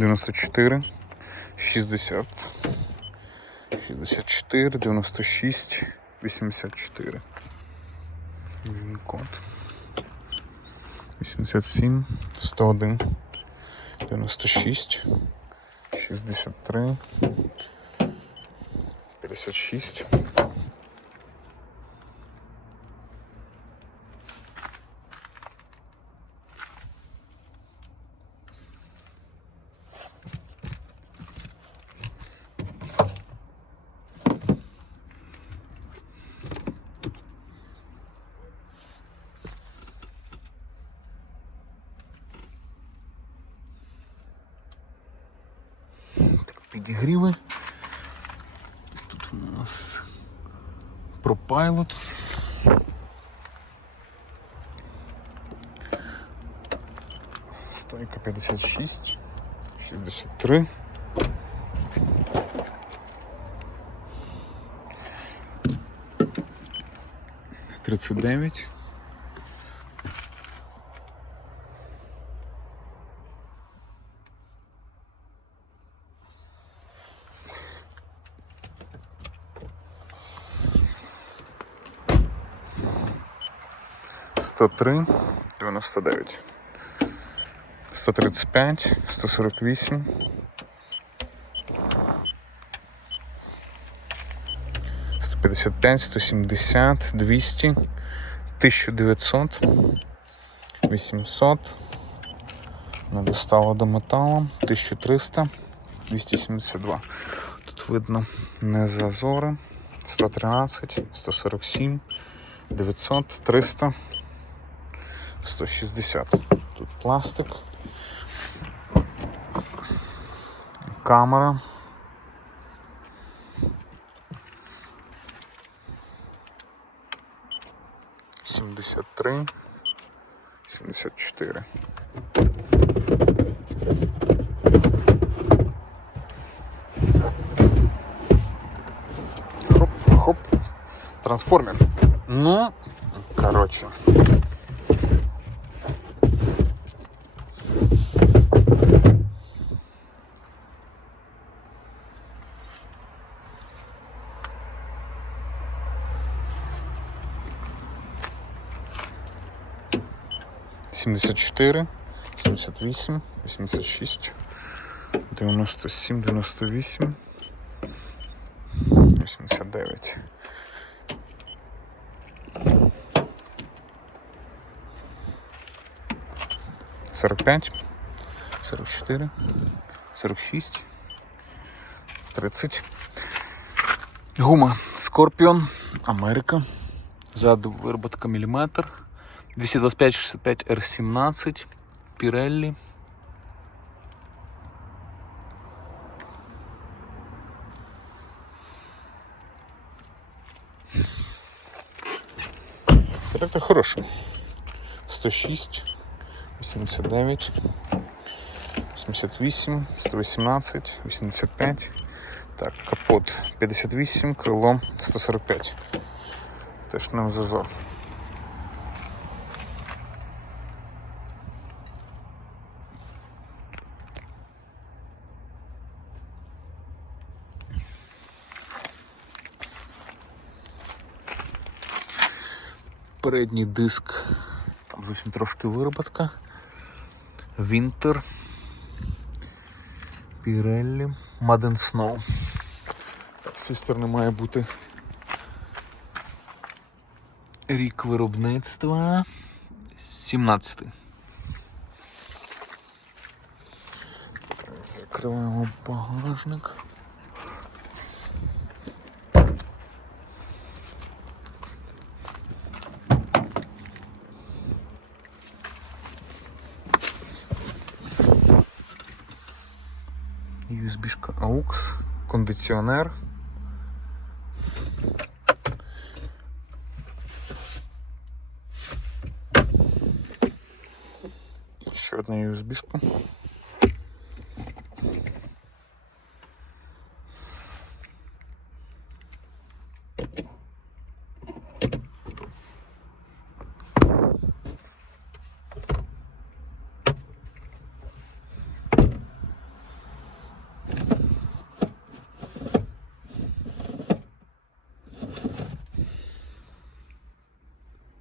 94, 60, 64, 96, 84. Він код. 87, 101, 96, 63, 56. Так, підігріви. Тут у нас пропайлот. Стойка 56, 63. Тридцять дев'ять. Сто три, дев'яносто дев'ять. 135, 148. 155, 170, 200, 1900, 800. Надо стало до металу. 1300, 272. Тут видно не зазори. 113, 147, 900, 300, 160. Тут пластик. Камера. Сімдесят три. Сімдесят чотири. Хоп, хоп. Трансформер. Ну, короче. Сімдесят чотири, сімдесят вісім, вісімдесят шість, дев'яносто сім, дев'яносто вісім, вісімдесят дев'ять. Сорок п'ять, сорок чотири, сорок шість, тридцять. Гума Скорпіон, Америка. Ззаду вироботка міліметр. 225-65 R17 Pirelli. Так-то хороший. 106, 89, 88, 118, 85. Так, капот 58, крило 145. Теж не зазор. Передній диск, там зовсім трошки вироботка. Вінтер. Pirelli Madden Snow. З цієї сторони має бути рік виробництва 17. Так, закриваємо багажник. USB-шка AUX, кондиціонер. Ще одна USB-шка.